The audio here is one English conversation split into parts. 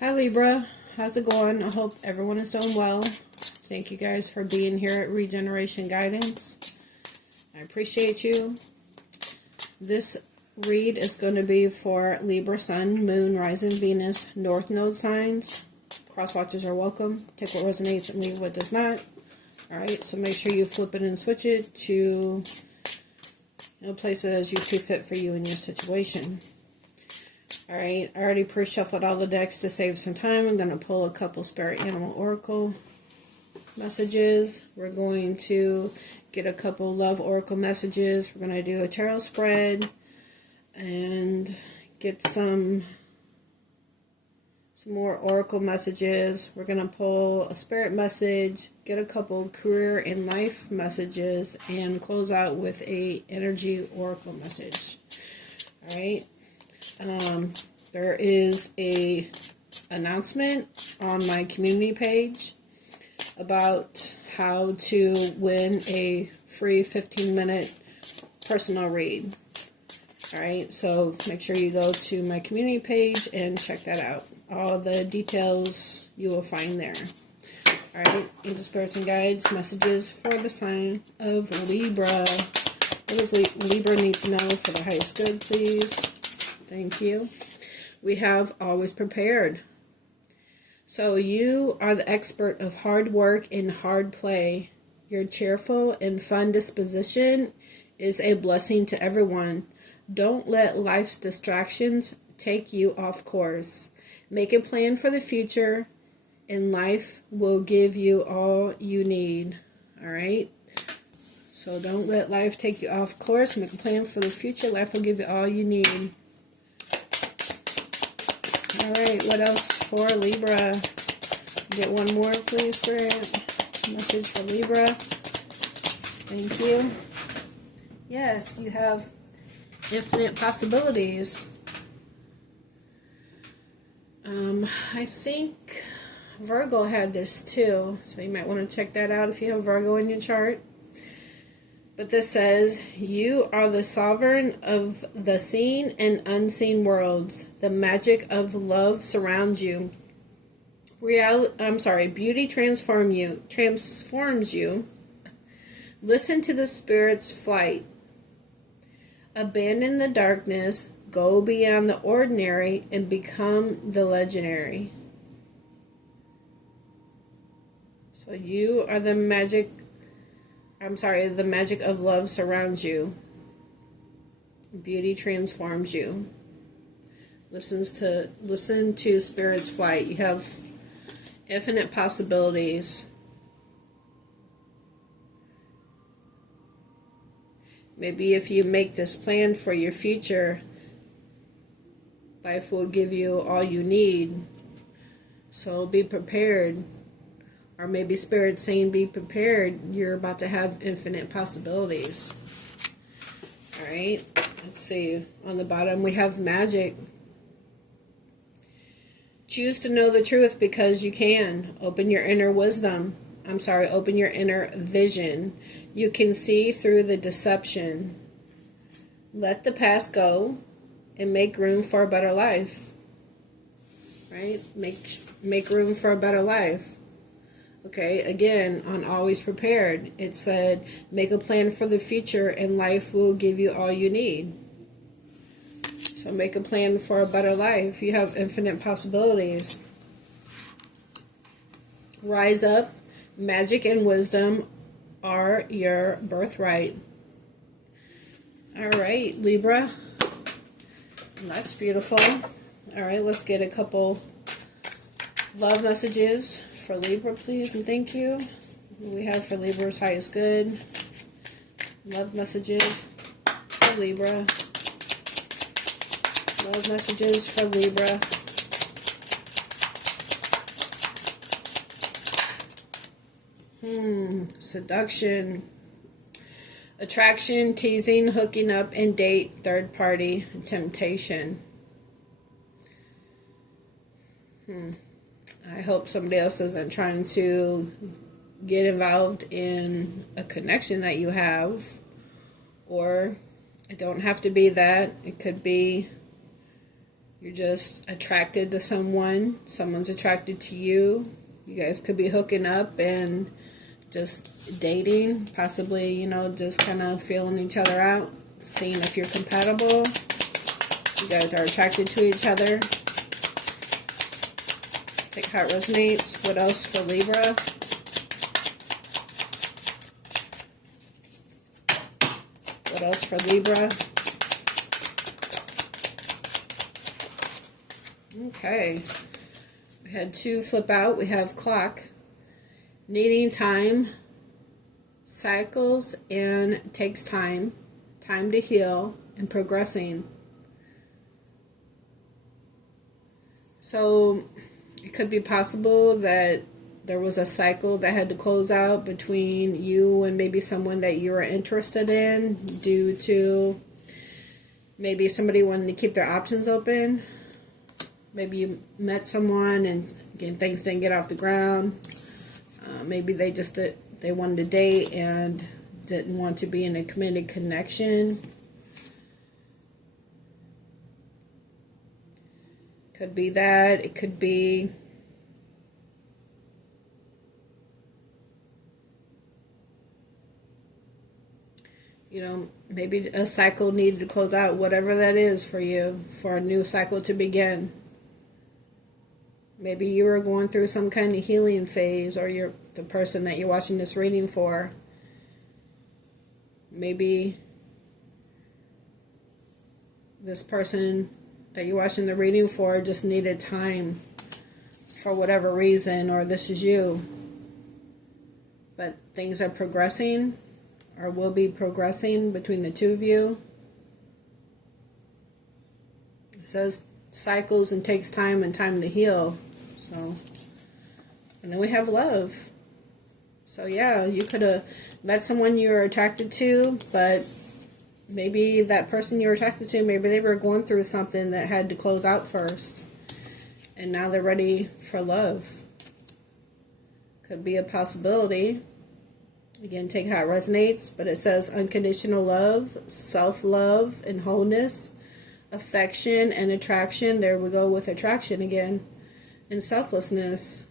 Hi Libra, how's it going? I hope everyone is doing well. Thank you guys for being here at Regeneration Guidance. I appreciate you. This read is going to be for Libra, Sun, Moon, Rising, Venus, North Node signs. Cross watchers are welcome. Take what resonates and leave what does not. Alright, so make sure you flip it and switch it to place it as you see fit for you and your situation. Alright, I already pre-shuffled all the decks to save some time. I'm going to pull a couple Spirit Animal Oracle messages. We're going to get a couple Love Oracle messages. We're going to do a tarot spread and get some more Oracle messages. We're going to pull a Spirit message, get a couple career and life messages, and close out with a Energy Oracle message. Alright. There is a announcement on my community page about how to win a free 15-minute personal read. Alright, so make sure you go to my community page and check that out. All the details you will find there. Alright, angel spirits and guides, messages for the sign of Libra. What does Libra need to know for the highest good, please? Thank you. We have always prepared. So you are the expert of hard work and hard play. Your cheerful and fun disposition is a blessing to everyone. Don't let life's distractions take you off course. Make a plan for the future, and life will give you all you need. Alright? So don't let life take you off course. Make a plan for the future. Life will give you all you need. Alright, what else for Libra? Get one more, please, Spirit. Message for Libra. Thank you. Yes, you have infinite possibilities. I think Virgo had this too, so you might want to check that out if you have Virgo in your chart. But this says, you are the sovereign of the seen and unseen worlds. The magic of love surrounds you. Beauty transforms you. Listen to the spirit's flight. Abandon the darkness, go beyond the ordinary, and become the legendary. So you are the magic of love surrounds you. Beauty transforms you. Listen to Spirit's flight. You have infinite possibilities. Maybe if you make this plan for your future, life will give you all you need. So be prepared. Or maybe Spirit saying be prepared. You're about to have infinite possibilities. Alright, let's see. On the bottom we have magic. Choose to know the truth because you can. Open your inner wisdom. Open your inner vision. You can see through the deception. Let the past go and make room for a better life. Right? Make room for a better life. Okay, again, on Always Prepared, it said, make a plan for the future and life will give you all you need. So make a plan for a better life. You have infinite possibilities. Rise up. Magic and wisdom are your birthright. Alright, Libra. That's beautiful. Alright, let's get a couple love messages for Libra, please, and thank you. What we have for Libra's highest good. Love messages for Libra. Love messages for Libra. Seduction. Attraction, teasing, hooking up, and date, third party, temptation. I hope somebody else isn't trying to get involved in a connection that you have. Or it don't have to be that. It could be You're just attracted to someone. Someone's attracted to you. You guys could be hooking up and just dating. Possibly, you know, just kind of feeling each other out. Seeing if you're compatible. You guys are attracted to each other. Take how it resonates. What else for Libra? What else for Libra? Okay. We had 2 flip out. We have clock. Needing time. Cycles and takes time. Time to heal and progressing. So it could be possible that there was a cycle that had to close out between you and maybe someone that you were interested in due to maybe somebody wanting to keep their options open. Maybe you met someone and again things didn't get off the ground. Maybe they wanted to date and didn't want to be in a committed connection. Could be that. It could be you know, maybe a cycle needed to close out, whatever that is for you, for a new cycle to begin. Maybe you were going through some kind of healing phase, or you're the person that you're watching this reading for. Maybe this person that you're watching the reading for just needed time for whatever reason, or this is you. But things are progressing, or will be progressing between the two of you. It says cycles and takes time and time to heal. So, and then we have love. So yeah, you could have met someone you were attracted to, but maybe that person you were attracted to, maybe they were going through something that had to close out first. And now they're ready for love. Could be a possibility. Again, take how it resonates, but it says unconditional love, self-love, and wholeness, affection, and attraction. There we go with attraction again, and selflessness.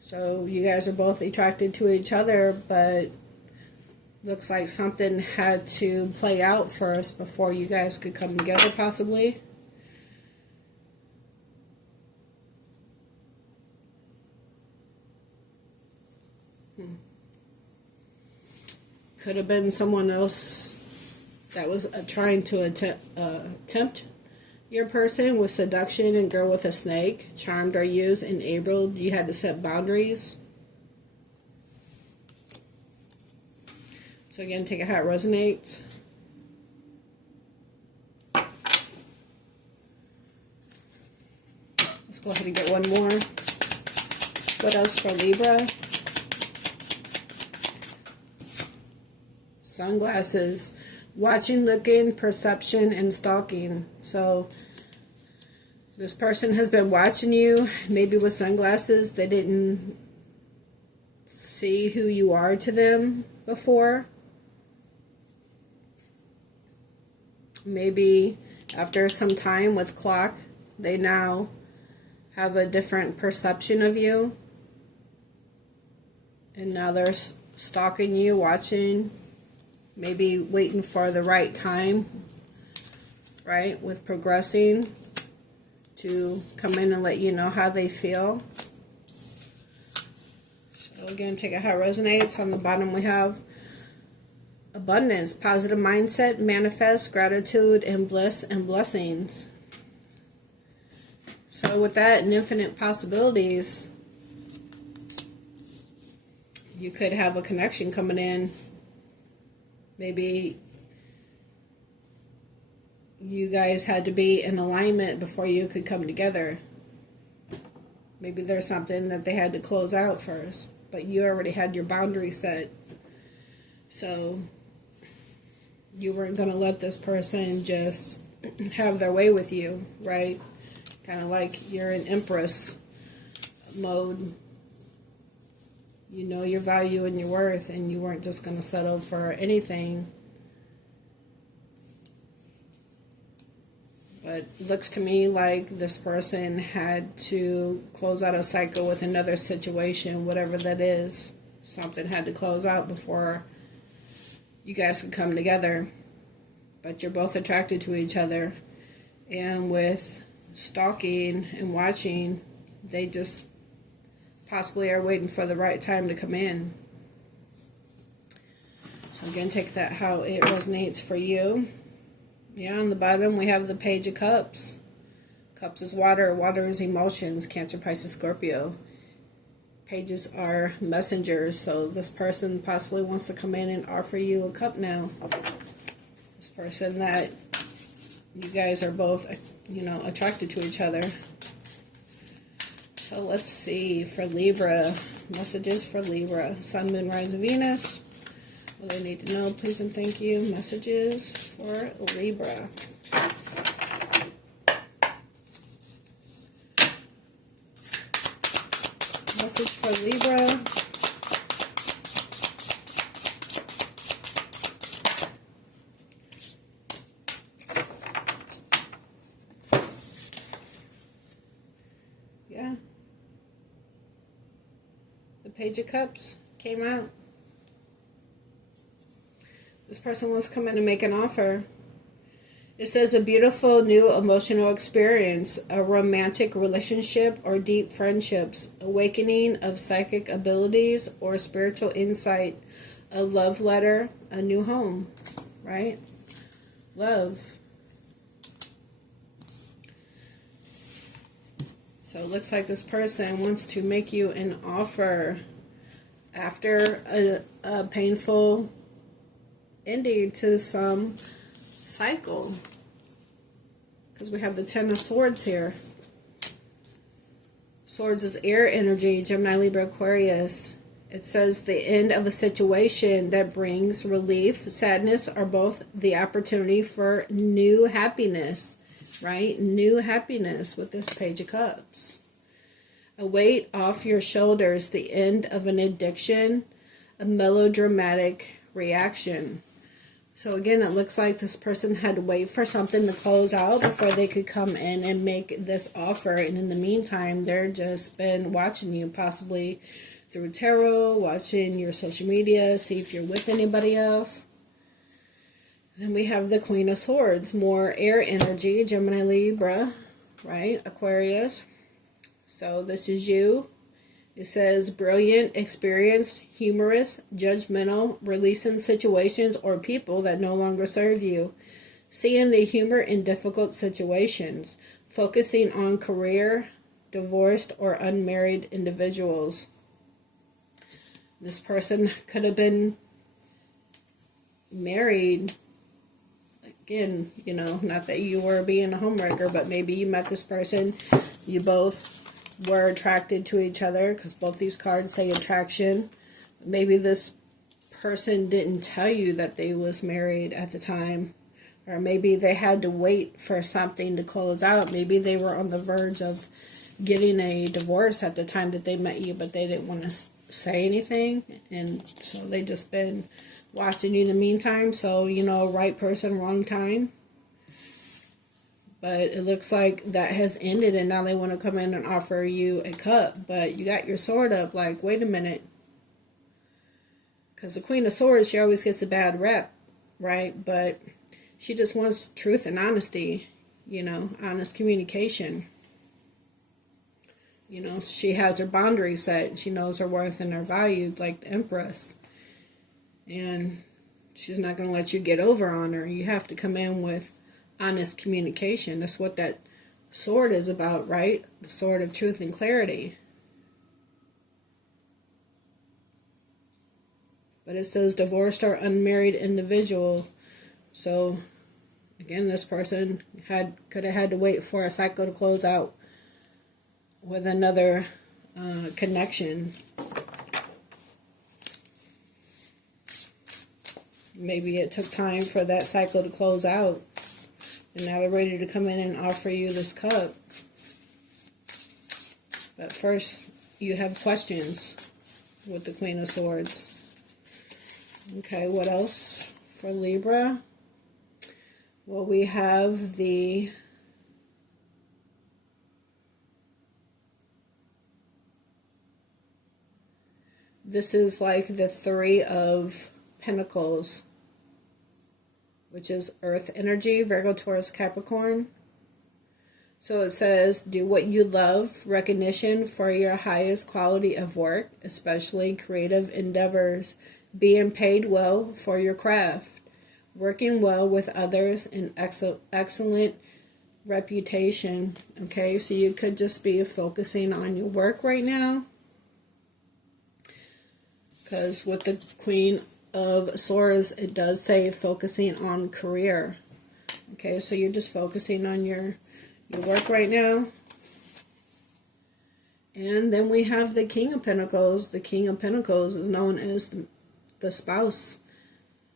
So you guys are both attracted to each other, but looks like something had to play out first before you guys could come together, possibly. Could have been someone else that was trying to tempt your person with seduction and girl with a snake, charmed or used, enabled. You had to set boundaries. So again, take it how it resonates. Let's go ahead and get one more. What else for Libra? Sunglasses. Watching, looking, perception, and stalking. So this person has been watching you, maybe with sunglasses. They didn't see who you are to them before. Maybe after some time with clock, they now have a different perception of you. And now they're stalking you, watching, maybe waiting for the right time, right, with progressing to come in and let you know how they feel. So again, take it how it resonates. On the bottom we have abundance, positive mindset, manifest, gratitude, and bliss and blessings. So with that and infinite possibilities, you could have a connection coming in. Maybe you guys had to be in alignment before you could come together. Maybe there's something that they had to close out first, but you already had your boundaries set. So you weren't going to let this person just have their way with you, right? Kind of like you're in Empress mode. You know your value and your worth, and you weren't just going to settle for anything. But it looks to me like this person had to close out a cycle with another situation, whatever that is. Something had to close out before you guys could come together. But you're both attracted to each other. And with stalking and watching, they just possibly are waiting for the right time to come in. So again, take that how it resonates for you. Yeah, on the bottom we have the Page of Cups. Cups is water. Water is emotions. Cancer, Pisces, Scorpio. Pages are messengers. So this person possibly wants to come in and offer you a cup now. This person that you guys are both, attracted to each other. So let's see for Libra. Messages for Libra. Sun, Moon, Rise, Venus. What do they need to know? Please and thank you. Messages for Libra. Message for Libra. Yeah. The Page of Cups came out. This person wants to come in and make an offer. It says a beautiful new emotional experience, a romantic relationship or deep friendships, awakening of psychic abilities or spiritual insight, a love letter, a new home, right? Love. So it looks like this person wants to make you an offer after a painful ending to some cycle, because we have the Ten of Swords here. Swords is air energy, Gemini, Libra, Aquarius. It says the end of a situation that brings relief, sadness, or both the opportunity for new happiness, right? New happiness with this Page of Cups. A weight off your shoulders, the end of an addiction, a melodramatic reaction. So again, it looks like this person had to wait for something to close out before they could come in and make this offer. And in the meantime, they're just been watching you, possibly through tarot, watching your social media, see if you're with anybody else. Then we have the Queen of Swords, more air energy, Gemini, Libra, right? Aquarius. So this is you. It says brilliant, experienced, humorous, judgmental, releasing situations or people that no longer serve you. Seeing the humor in difficult situations. Focusing on career, divorced, or unmarried individuals. This person could have been married. Again, not that you were being a homewrecker, but maybe you met this person. You both were attracted to each other, because both these cards say attraction. Maybe this person didn't tell you that they was married at the time, or maybe they had to wait for something to close out. Maybe they were on the verge of getting a divorce at the time that they met you, but they didn't want to say anything, and so they just been watching you in the meantime. So right person, wrong time. But it looks like that has ended, and now they want to come in and offer you a cup. But you got your sword up, like, wait a minute. Because the Queen of Swords, she always gets a bad rep, right? But she just wants truth and honesty, honest communication. She has her boundaries set. She knows her worth and her value, like the Empress. And she's not going to let you get over on her. You have to come in with honest communication. That's what that sword is about, right? The sword of truth and clarity. But it says divorced or unmarried individual. So again, this person could have had to wait for a cycle to close out with another connection. Maybe it took time for that cycle to close out, and now they're ready to come in and offer you this cup. But first, you have questions with the Queen of Swords. Okay, what else for Libra? Well, we have the This is like the Three of Pentacles, which is Earth energy, Virgo, Taurus, Capricorn. So it says, do what you love, recognition for your highest quality of work, especially creative endeavors, being paid well for your craft, working well with others, and excellent reputation. Okay, so you could just be focusing on your work right now. Because with the Queen of Swords, it does say focusing on career. Okay, so you're just focusing on your work right now. And then we have the King of Pentacles. The King of Pentacles is known as the spouse,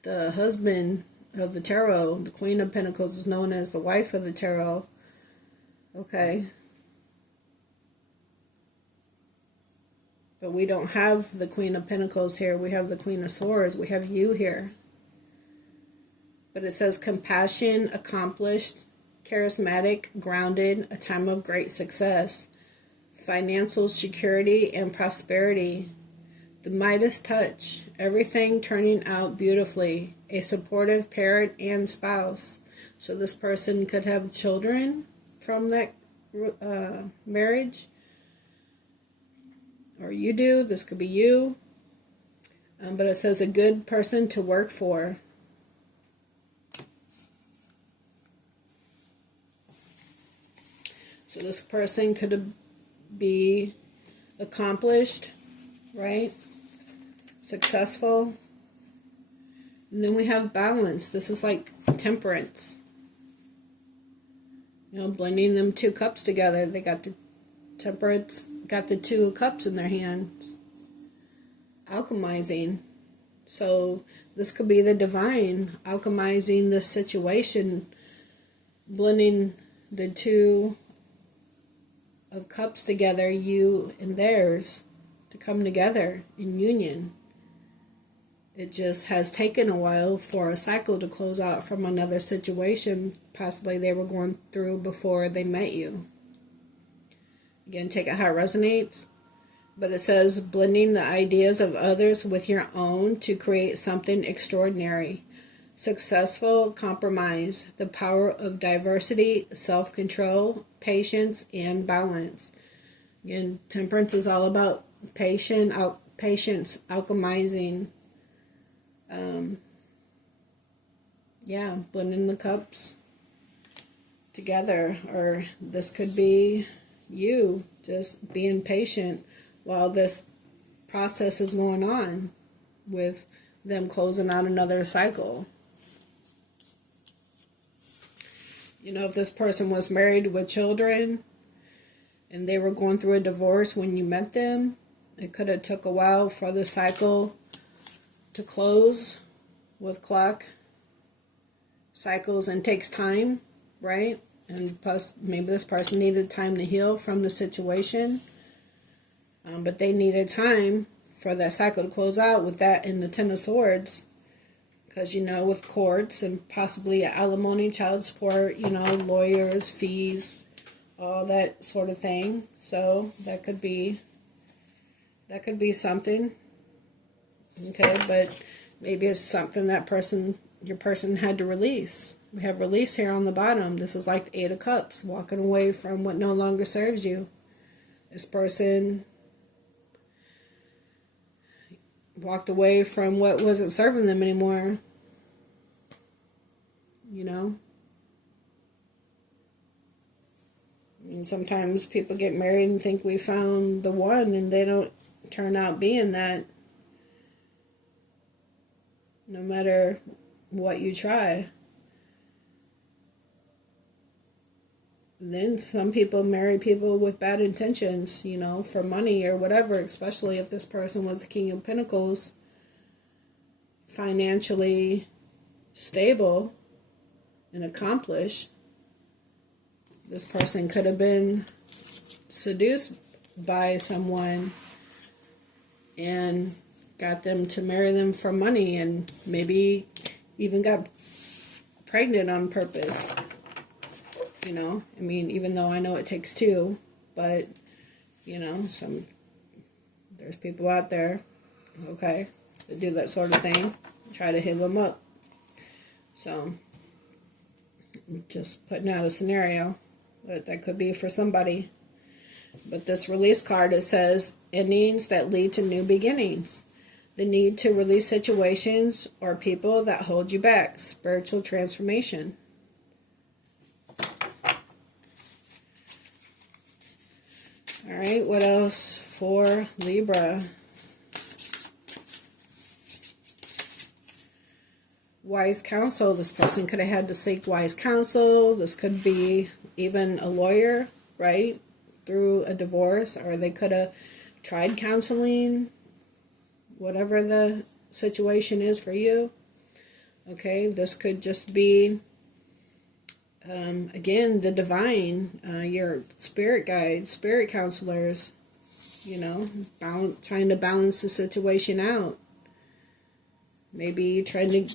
the husband of the tarot. The Queen of Pentacles is known as the wife of the tarot. Okay. But we don't have the Queen of Pentacles here. We have the Queen of Swords. We have you here. But it says compassion, accomplished, charismatic, grounded, a time of great success, financial security and prosperity, the Midas touch, everything turning out beautifully, a supportive parent and spouse. So this person could have children from that marriage, or you do. This could be you. But it says a good person to work for. So this person could be accomplished, right? Successful. And then we have balance. This is like temperance. You know, blending them two cups together. They got the temperance, got the two cups in their hands. Alchemizing. So this could be the divine alchemizing this situation, blending the two of cups together, you and theirs, to come together in union. It just has taken a while for a cycle to close out from another situation possibly they were going through before they met you. Again, take it how it resonates. But it says blending the ideas of others with your own to create something extraordinary. Successful compromise, the power of diversity, self-control, patience, and balance. Again, temperance is all about patience, alchemizing. Blending the cups together. Or this could be you just being patient while this process is going on with them closing out another cycle. You know, if this person was married with children and they were going through a divorce when you met them, it could have took a while for the cycle to close with clock cycles, and takes time, right? And plus maybe this person needed time to heal from the situation, but they needed time for that cycle to close out with that in the Ten of Swords. Because, you know, with courts and possibly alimony, child support, you know, lawyers, fees, all that sort of thing. So that could be something. Okay, but maybe it's something that your person had to release. We have release here on the bottom. This is like the Eight of Cups, walking away from what no longer serves you. This person walked away from what wasn't serving them anymore. You know? I mean, sometimes people get married and think we found the one, and they don't turn out being that. No matter what you try. Then some people marry people with bad intentions, you know, for money or whatever, especially if this person was the King of Pentacles, financially stable and accomplished. This person could have been seduced by someone and got them to marry them for money, and maybe even got pregnant on purpose. You know, I mean, even though I know it takes two, but, you know, there's people out there okay, to do that sort of thing, try to hit them up. So, just putting out a scenario that could be for somebody. But this release card, it says endings that lead to new beginnings. The need to release situations or people that hold you back. Spiritual transformation. Alright, what else for Libra? Wise counsel. This person could have had to seek wise counsel. This could be even a lawyer, right? Through a divorce, or they could have tried counseling, whatever the situation is for you. Okay, this could just be, again, the divine, your spirit guides, spirit counselors, you know, trying to balance the situation out. Maybe trying to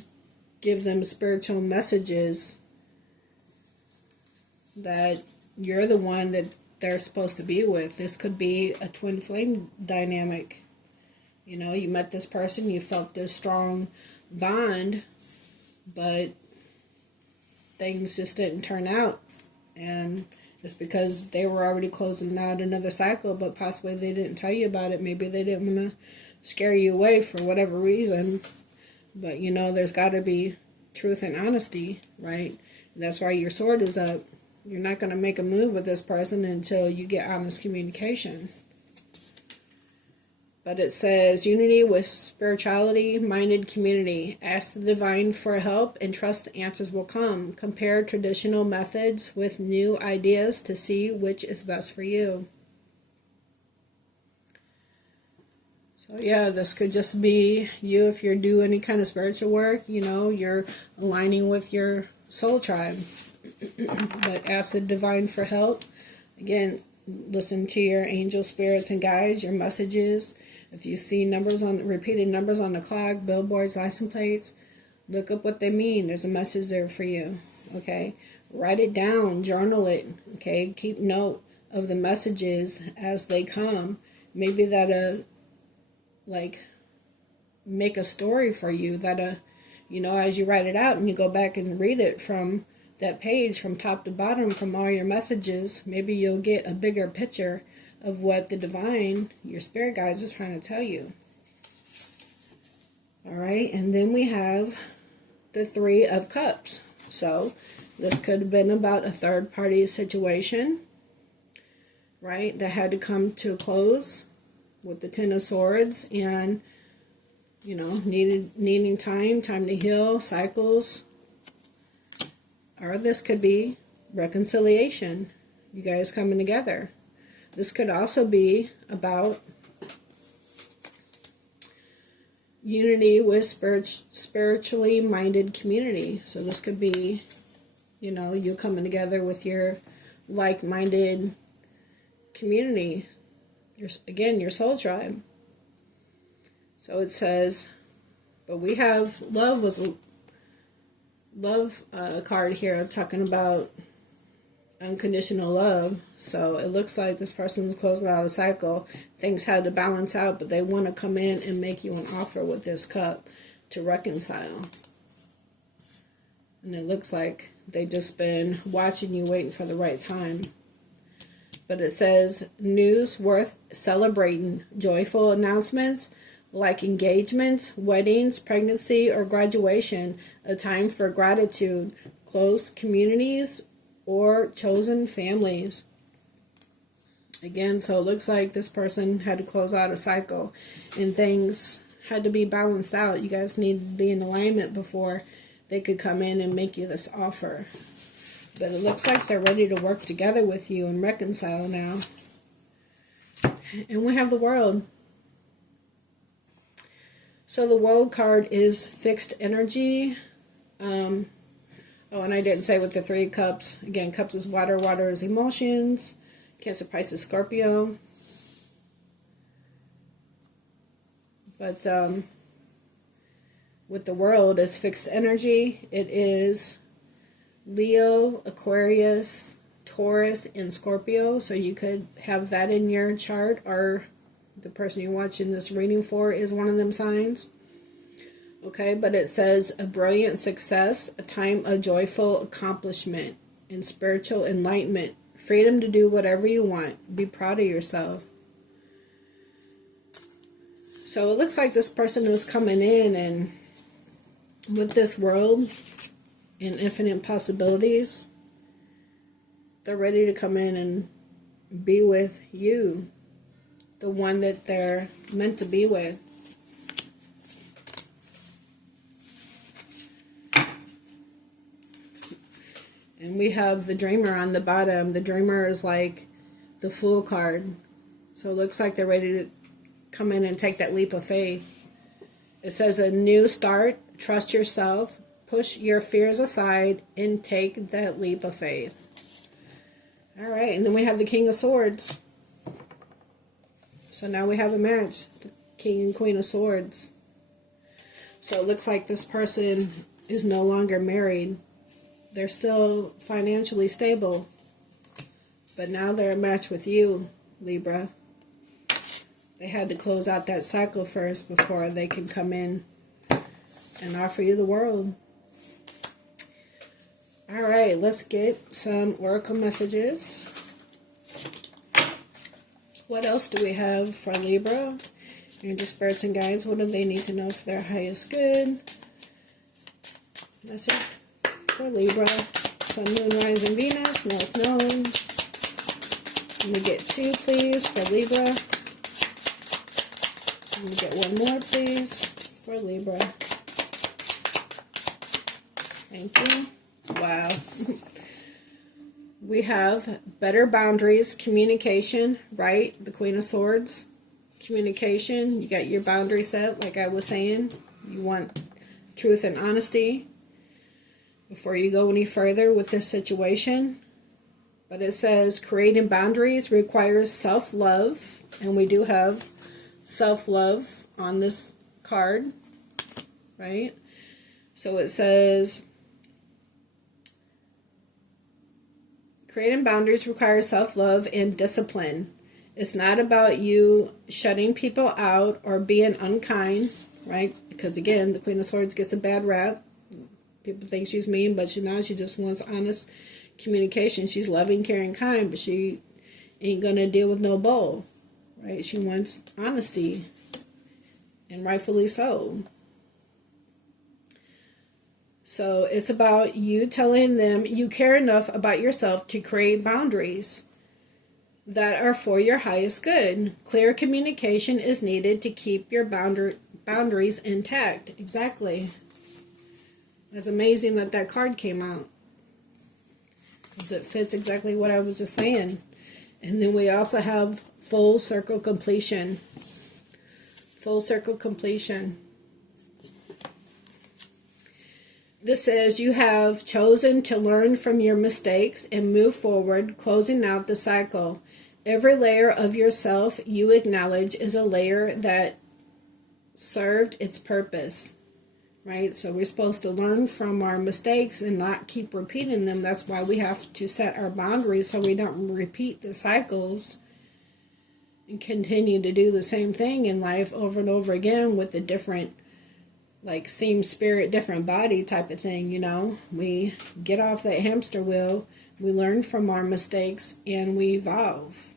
give them spiritual messages that you're the one that they're supposed to be with. This could be a twin flame dynamic. You know, you met this person, you felt this strong bond, but things just didn't turn out. And it's because they were already closing out another cycle, but possibly they didn't tell you about it. Maybe they didn't want to scare you away for whatever reason. But, you know, there's got to be truth and honesty, right? And that's why your sword is up. You're not going to make a move with this person until you get honest communication. But it says, unity with spirituality-minded community. Ask the divine for help and trust the answers will come. Compare traditional methods with new ideas to see which is best for you. So yeah, this could just be you if you're doing any kind of spiritual work. You know, you're aligning with your soul tribe. But ask the divine for help. Again, listen to your angel spirits and guides, your messages. If you see repeated numbers on the clock, billboards, license plates, look up what they mean. There's a message there for you. Okay? Write it down, journal it. Okay? Keep note of the messages as they come. Maybe that'll make a story for you that you know, as you write it out and you go back and read it from that page from top to bottom from all your messages, maybe you'll get a bigger picture of what the divine, your spirit guides, is trying to tell you. Alright, and then we have the Three of Cups. So, this could have been about a third party situation, right, that had to come to a close with the Ten of Swords and, you know, needing time to heal, cycles. Or this could be reconciliation, you guys coming together. This could also be about unity with spiritually minded community. So this could be, you know, you coming together with your like-minded community. Your soul tribe. So it says, but we have love card here talking about unconditional love. So it looks like this person's closing out a cycle. Things had to balance out, but they want to come in and make you an offer with this cup to reconcile. And it looks like they just been watching you, waiting for the right time. But it says, news worth celebrating. Joyful announcements like engagements, weddings, pregnancy, or graduation. A time for gratitude. Close communities or chosen families. Again, so it looks like this person had to close out a cycle and things had to be balanced out. You guys need to be in alignment before they could come in and make you this offer. But it looks like they're ready to work together with you and reconcile now. And we have the World. So the World card is fixed energy. Oh, and I didn't say with the Three Cups. Again, Cups is water. Water is emotions. Cancer, Pisces, Scorpio. But with the World is fixed energy. It is Leo, Aquarius, Taurus, and Scorpio. So you could have that in your chart, or the person you're watching this reading for is one of them signs. Okay, but it says a brilliant success, a time of joyful accomplishment, and spiritual enlightenment. Freedom to do whatever you want. Be proud of yourself. So it looks like this person who's coming in and with this world and infinite possibilities, they're ready to come in and be with you, the one that they're meant to be with. And we have the Dreamer on the bottom. The Dreamer is like the Fool card. So it looks like they're ready to come in and take that leap of faith. It says a new start. Trust yourself. Push your fears aside and take that leap of faith. All right. And then we have the King of Swords. So now we have a match. The King and Queen of Swords. So it looks like this person is no longer married. They're still financially stable, but now they're a match with you, Libra. They had to close out that cycle first before they can come in and offer you the world. All right, let's get some oracle messages. What else do we have for Libra? Angel, spirits, and guides, what do they need to know for their highest good? Message for Libra, Sun, Moon, Rising, Venus, North Node. Let me get 2, please, for Libra. Let me get 1 more, please, for Libra. Thank you. Wow. We have better boundaries, communication, right? The Queen of Swords. Communication. You got your boundary set, like I was saying. You want truth and honesty before you go any further with this situation. But it says creating boundaries requires self-love, and we do have self-love on this card, right? So it says creating boundaries requires self-love and discipline. It's not about you shutting people out or being unkind, right? Because again, the Queen of Swords gets a bad rap. People think she's mean, but she's not. She just wants honest communication. She's loving, caring, kind, but she ain't going to deal with no bull, right? She wants honesty, and rightfully so. So it's about you telling them you care enough about yourself to create boundaries that are for your highest good. Clear communication is needed to keep your boundaries intact. Exactly. It's amazing that that card came out, because it fits exactly what I was just saying. And then we also have full circle completion. Full circle completion. This says you have chosen to learn from your mistakes and move forward, closing out the cycle. Every layer of yourself you acknowledge is a layer that served its purpose. Right? So we're supposed to learn from our mistakes and not keep repeating them. That's why we have to set our boundaries so we don't repeat the cycles and continue to do the same thing in life over and over again with a different, like, same spirit, different body type of thing, you know. We get off that hamster wheel, we learn from our mistakes, and we evolve.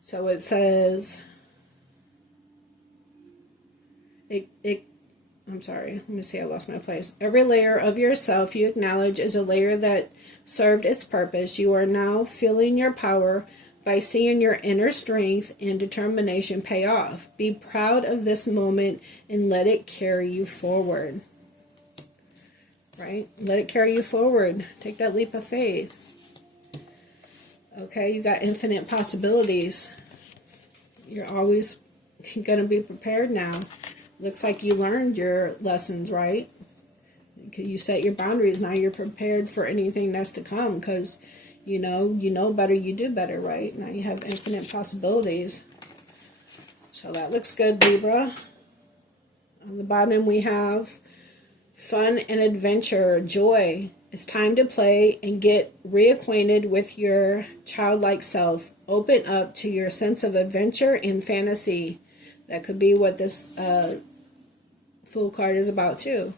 So it says... I'm sorry, let me see, I lost my place. Every layer of yourself you acknowledge is a layer that served its purpose. You are now feeling your power by seeing your inner strength and determination pay off. Be proud of this moment and let it carry you forward. Right? Let it carry you forward. Take that leap of faith. Okay, you got infinite possibilities. You're always going to be prepared now. Looks like you learned your lessons, right? You set your boundaries. Now you're prepared for anything that's to come, because you know better, you do better, right? Now you have infinite possibilities. So that looks good, Libra. On the bottom we have fun and adventure, joy, It's time to play and get reacquainted with your childlike self. Open up to your sense of adventure and fantasy. That could be what this Fool card is about too.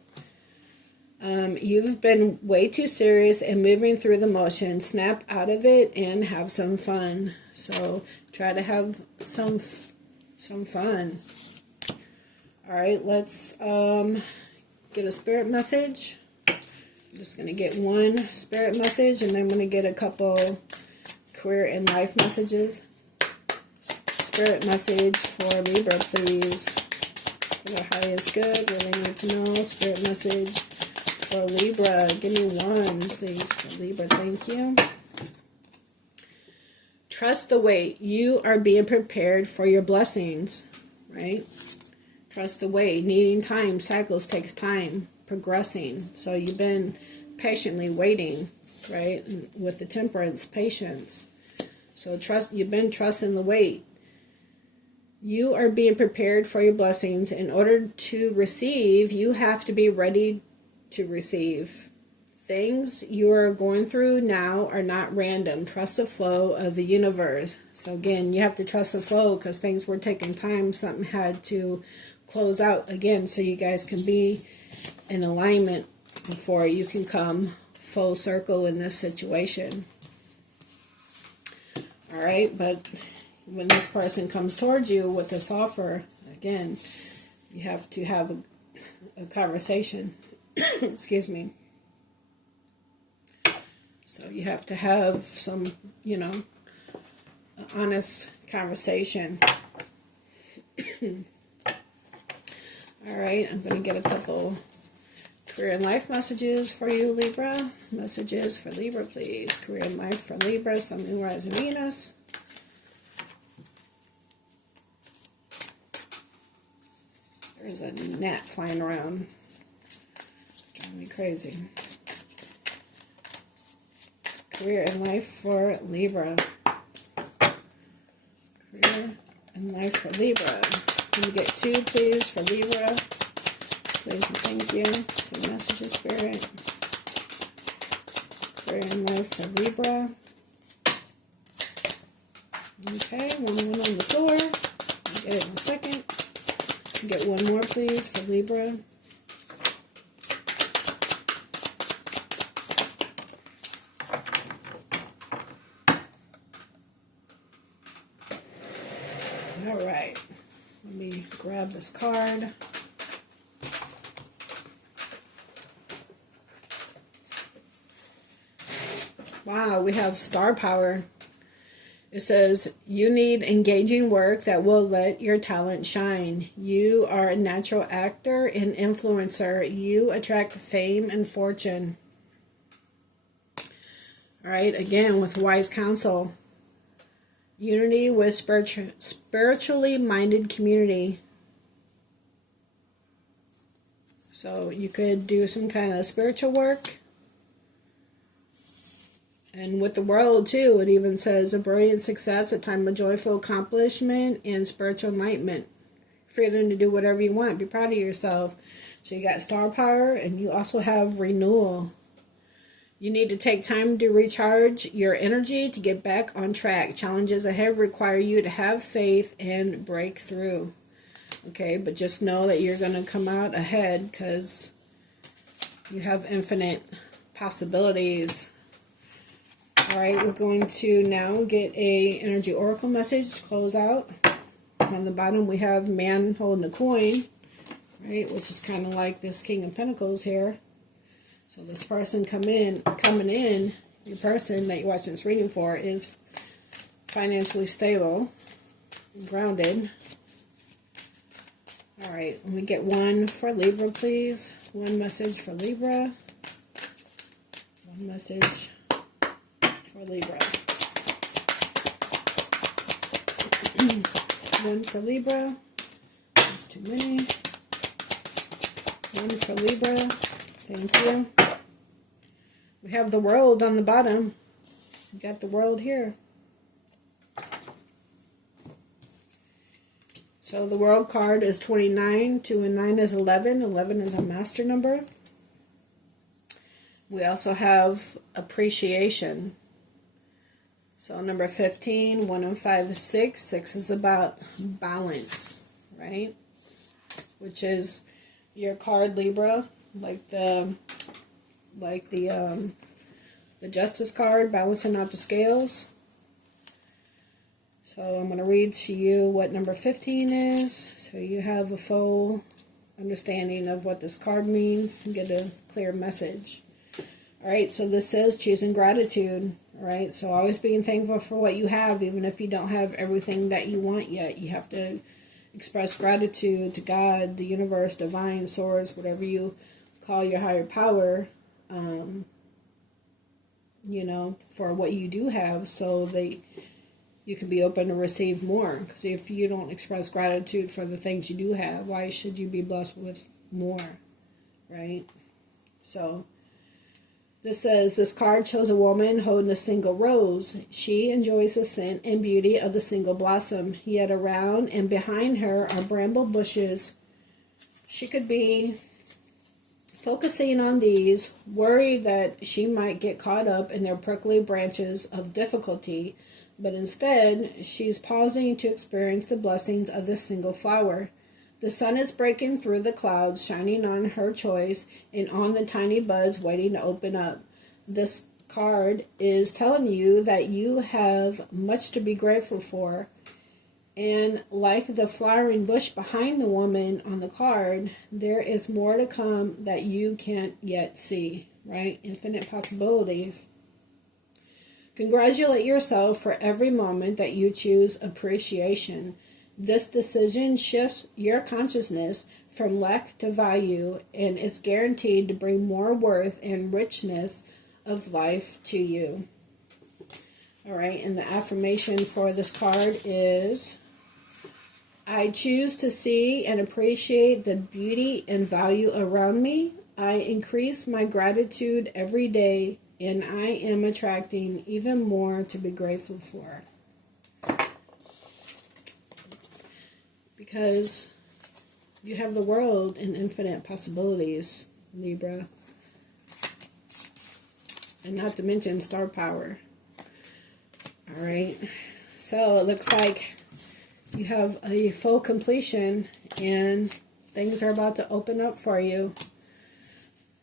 You've been way too serious and moving through the motions. Snap out of it and have some fun. So try to have some fun. All right, let's get a spirit message. I'm just going to get one spirit message, and then I'm going to get a couple career and life messages. Spirit message for Libra, please. For the highest good, really need to know. Spirit message for Libra. Give me one, please, for Libra. Thank you. Trust the wait. You are being prepared for your blessings, right? Trust the wait. Needing time. Cycles takes time. Progressing. So you've been patiently waiting, right? And with the temperance, patience. So trust. You've been trusting the wait. You are being prepared for your blessings. In order to receive, you have to be ready to receive. Things you are going through now are not random. Trust the flow of the universe. So again, you have to trust the flow because things were taking time. Something had to close out again so you guys can be in alignment before you can come full circle in this situation. All right, but when this person comes towards you with this offer, again, you have to have a conversation. Excuse me. So you have to have some, honest conversation. All right, I'm going to get a couple career and life messages for you, Libra. Messages for Libra, please. Career and life for Libra, Sun, Moon, Rising, Venus. There's a gnat flying around. Driving me crazy. Career and life for Libra. Career and life for Libra. Can you get two, please, for Libra? Please and thank you. Good messages, Spirit. Career and life for Libra. Okay, one on the floor. I'll get it in a second. Get one more, please, for Libra. All right. Let me grab this card. Wow, we have star power. It says, you need engaging work that will let your talent shine. You are a natural actor and influencer. You attract fame and fortune. All right, again, with wise counsel. Unity with spiritually minded community. So you could do some kind of spiritual work. And with the world, too, it even says a brilliant success, a time of joyful accomplishment, and spiritual enlightenment. Freedom to do whatever you want. Be proud of yourself. So you got star power, and you also have renewal. You need to take time to recharge your energy to get back on track. Challenges ahead require you to have faith and break through. Okay, but just know that you're going to come out ahead because you have infinite possibilities. All right, we're going to now get a energy oracle message to close out. On the bottom, we have man holding a coin, right, which is kind of like this King of Pentacles here. So this person coming in, your person that you're watching this reading for is financially stable, grounded. All right, let me get one for Libra, please. One message for Libra. One message for Libra. One for Libra. That's too many. One for Libra. Thank you. We have the world on the bottom. We got the world here. So the world card is 29. 2 and 9 is 11. 11 is a master number. We also have appreciation. So number 15, 1 and 5 is 6. 6 is about balance, right? Which is your card, Libra, like the Justice card, balancing out the scales. So I'm going to read to you what number 15 is, so you have a full understanding of what this card means and get a clear message. Alright, so this says choosing gratitude. Alright, so always being thankful for what you have, even if you don't have everything that you want yet. You have to express gratitude to God, the universe, divine, source, whatever you call your higher power, you know, for what you do have, so that you can be open to receive more. Because if you don't express gratitude for the things you do have, why should you be blessed with more, right? So this says, this card shows a woman holding a single rose. She enjoys the scent and beauty of the single blossom, yet around and behind her are bramble bushes. She could be focusing on these, worried that she might get caught up in their prickly branches of difficulty, but instead she's pausing to experience the blessings of this single flower. The sun is breaking through the clouds, shining on her choice and on the tiny buds waiting to open up. This card is telling you that you have much to be grateful for. And like the flowering bush behind the woman on the card, there is more to come that you can't yet see, right? Infinite possibilities. Congratulate yourself for every moment that you choose appreciation. This decision shifts your consciousness from lack to value, and it's guaranteed to bring more worth and richness of life to you. All right, and the affirmation for this card is, I choose to see and appreciate the beauty and value around me. I increase my gratitude every day, and I am attracting even more to be grateful for. Because you have the world and infinite possibilities, Libra. And not to mention star power. Alright, so it looks like you have a full completion and things are about to open up for you.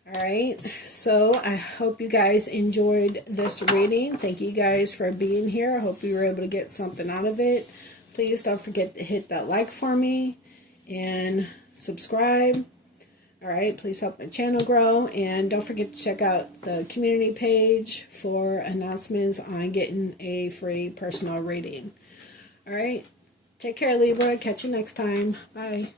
Alright, so I hope you guys enjoyed this reading. Thank you guys for being here. I hope you were able to get something out of it. Please don't forget to hit that like for me and subscribe. Alright, please help my channel grow. And don't forget to check out the community page for announcements on getting a free personal reading. Alright, take care, Libra. Catch you next time. Bye.